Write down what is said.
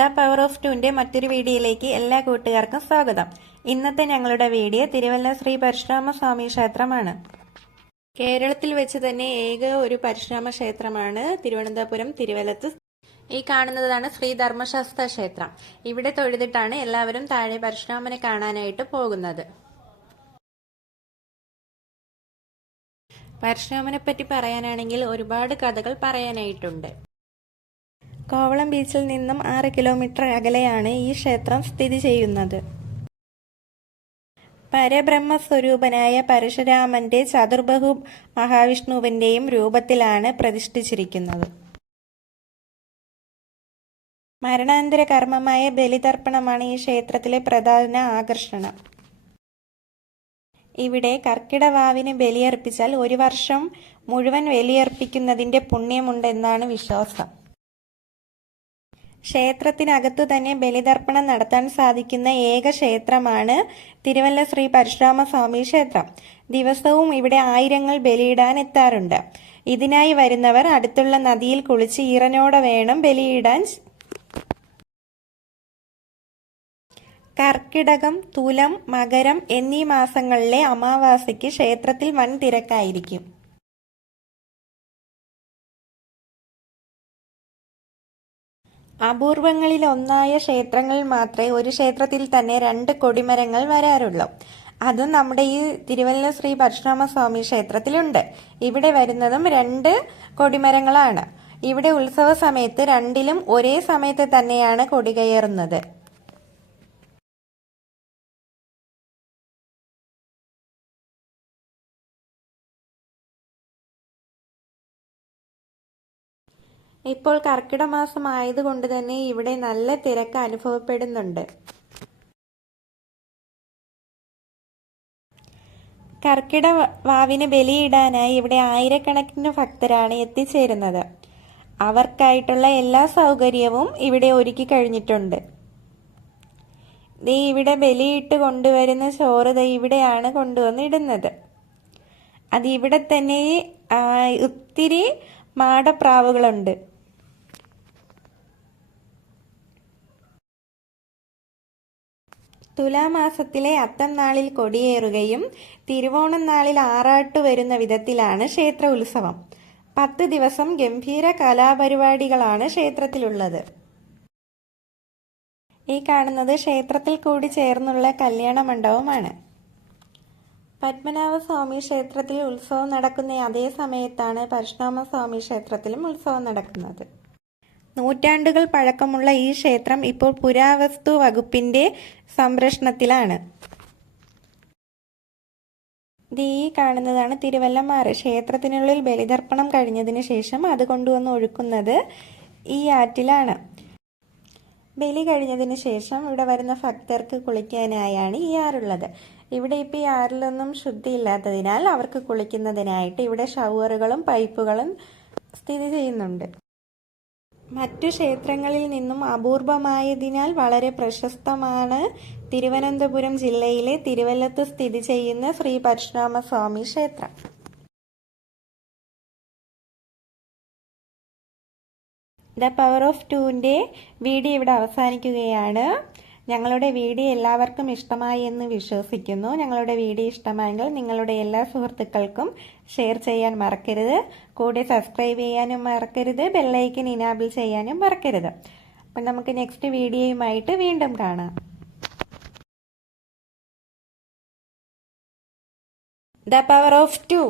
The power of ടുവിന്റെ മറ്റൊരു വീഡിയോയിലേക്ക് എല്ലാ കൂട്ടുകാർക്കും സ്വാഗതം. ഇന്നത്തെ ഞങ്ങളുടെ വീഡിയോ തിരുവല്ല ശ്രീ പരശുരാമ സ്വാമി ക്ഷേത്രമാണ്. കേരളത്തിൽ വെച്ച് തന്നെ ഏക ഒരു പരശുരാമ ക്ഷേത്രമാണ് തിരുവനന്തപുരം തിരുവല്ലത്ത്. ഈ കാണുന്നതാണ് ശ്രീ ധർമ്മശാസ്ത്ര ക്ഷേത്രം. ഇവിടെ തൊഴുതിട്ടാണ് എല്ലാവരും താഴെ പരശുരാമനെ കാണാനായിട്ട് പോകുന്നത്. പരശുരാമനെ പറ്റി പറയാനാണെങ്കിൽ ഒരുപാട് കഥകൾ പറയാനായിട്ടുണ്ട്. കോവളം ബീച്ചിൽ നിന്നും 6 കിലോമീറ്റർ അകലെയാണ് ഈ ക്ഷേത്രം സ്ഥിതി ചെയ്യുന്നത്. പരബ്രഹ്മസ്വരൂപനായ പരശുരാമന്റെ ചതുർബഹു മഹാവിഷ്ണുവിന്റെയും രൂപത്തിലാണ് പ്രതിഷ്ഠിച്ചിരിക്കുന്നത്. മരണാനന്തര കർമ്മമായ ബലിതർപ്പണമാണ് ഈ ക്ഷേത്രത്തിലെ പ്രധാന ആകർഷണം. ഇവിടെ കർക്കിടവാവിന് ബലിയർപ്പിച്ചാൽ 1 വർഷം മുഴുവൻ ബലിയർപ്പിക്കുന്നതിന്റെ പുണ്യമുണ്ടെന്നാണ് വിശ്വാസം. ക്ഷേത്രത്തിനകത്തു തന്നെ ബലിതർപ്പണം നടത്താൻ സാധിക്കുന്ന ഏക ക്ഷേത്രമാണ് തിരുവല്ല ശ്രീ പരശുരാമ സ്വാമി ക്ഷേത്രം. ദിവസവും ഇവിടെ ആയിരങ്ങൾ ബലിയിടാൻ എത്താറുണ്ട്. ഇതിനായി വരുന്നവർ അടുത്തുള്ള നദിയിൽ കുളിച്ച് ഈറനോടെ വേണം ബലിയിടാൻ. കർക്കിടകം, തുലം, മകരം എന്നീ മാസങ്ങളിലെ അമാവാസിക്ക് ക്ഷേത്രത്തിൽ വൻ തിരക്കായിരിക്കും. അപൂർവങ്ങളിൽ ഒന്നായ ക്ഷേത്രങ്ങളിൽ മാത്രമേ ഒരു ക്ഷേത്രത്തിൽ തന്നെ 2 കൊടിമരങ്ങൾ വരാറുള്ളൂ. അതും നമ്മുടെ ഈ തിരുവല്ല ശ്രീ പരശുരാമ സ്വാമി ക്ഷേത്രത്തിലുണ്ട്. ഇവിടെ വരുന്നതും 2 കൊടിമരങ്ങളാണ്. ഇവിടെ ഉത്സവ സമയത്ത് 2ലും ഒരേ സമയത്ത് തന്നെയാണ് കൊടി കയറുന്നത്. ഇപ്പോൾ കർക്കിടക മാസം ആയതുകൊണ്ട് തന്നെ ഇവിടെ നല്ല തിരക്ക് അനുഭവപ്പെടുന്നുണ്ട്. കർക്കിടക വാവിന് ബലിയിടാനായി ഇവിടെ ആയിരക്കണക്കിന് ഭക്തരാണ് എത്തിച്ചേരുന്നത്. അവർക്കായിട്ടുള്ള എല്ലാ സൗകര്യവും ഇവിടെ ഒരുക്കി കഴിഞ്ഞിട്ടുണ്ട്. ഇവിടെ ബലിയിട്ട് കൊണ്ടുവരുന്ന ചോറ് ഇവിടെയാണ് കൊണ്ടുവന്നിടുന്നത്. ഇവിടെ തന്നെ ഒത്തിരി മാടപ്രാവുകളുണ്ട്. തുലാമാസത്തിലെ അത്തം നാളിൽ കൊടിയേറുകയും തിരുവോണം നാളിൽ ആറാട്ട് വരുന്ന വിധത്തിലാണ് ക്ഷേത്ര ഉത്സവം. 10 ദിവസം ഗംഭീര കലാപരിപാടികളാണ് ക്ഷേത്രത്തിലുള്ളത്. ഈ കാണുന്നത് ക്ഷേത്രത്തിൽ കൂടി ചേർന്നുള്ള കല്യാണ മണ്ഡപമാണ്. പത്മനാഭ സ്വാമി ക്ഷേത്രത്തിൽ ഉത്സവം നടക്കുന്ന അതേ സമയത്താണ് പരശുരാമ സ്വാമി ക്ഷേത്രത്തിലും ഉത്സവം നടക്കുന്നത്. നൂറ്റാണ്ടുകൾ പഴക്കമുള്ള ഈ ക്ഷേത്രം ഇപ്പോൾ പുരാവസ്തു വകുപ്പിന്റെ സംരക്ഷണത്തിലാണ്. ഈ കാണുന്നതാണ് തിരുവല്ലമാറ്. ക്ഷേത്രത്തിനുള്ളിൽ ബലിതർപ്പണം കഴിഞ്ഞതിന് ശേഷം അത് കൊണ്ടുവന്ന് ഒഴുക്കുന്നത് ഈ ആറ്റിലാണ്. ബലി കഴിഞ്ഞതിന് ശേഷം ഇവിടെ വരുന്ന ഭക്തർക്ക് കുളിക്കാനായാണ് ഈ ആറുള്ളത്. ഇവിടെ ഇപ്പോൾ ഈ ആറിലൊന്നും ശുദ്ധിയില്ലാത്തതിനാൽ അവർക്ക് കുളിക്കുന്നതിനായിട്ട് ഇവിടെ ഷവറുകളും പൈപ്പുകളും സ്ഥിതി ചെയ്യുന്നുണ്ട്. മറ്റു ക്ഷേത്രങ്ങളിൽ നിന്നും അപൂർവമായതിനാൽ വളരെ പ്രശസ്തമാണ് തിരുവനന്തപുരം ജില്ലയിലെ തിരുവല്ലത്ത് സ്ഥിതി ചെയ്യുന്ന ശ്രീ പരശുരാമ സ്വാമി ക്ഷേത്രം. ദ പവർ ഓഫ് ടുവിന്റെ വീഡിയോ ഇവിടെ അവസാനിക്കുകയാണ്. ഞങ്ങളുടെ വീഡിയോ എല്ലാവർക്കും ഇഷ്ടമായി എന്ന് വിശ്വസിക്കുന്നു. ഞങ്ങളുടെ വീഡിയോ ഇഷ്ടമായെങ്കിൽ നിങ്ങളുടെ എല്ലാ സുഹൃത്തുക്കൾക്കും ഷെയർ ചെയ്യാൻ മറക്കരുത്. കൂടെ സബ്സ്ക്രൈബ് ചെയ്യാനും മറക്കരുത്. ബെല്ലൈക്കൻ ഇനാബിൾ ചെയ്യാനും മറക്കരുത്. അപ്പം നമുക്ക് നെക്സ്റ്റ് വീഡിയോയുമായിട്ട് വീണ്ടും കാണാം. The power of two.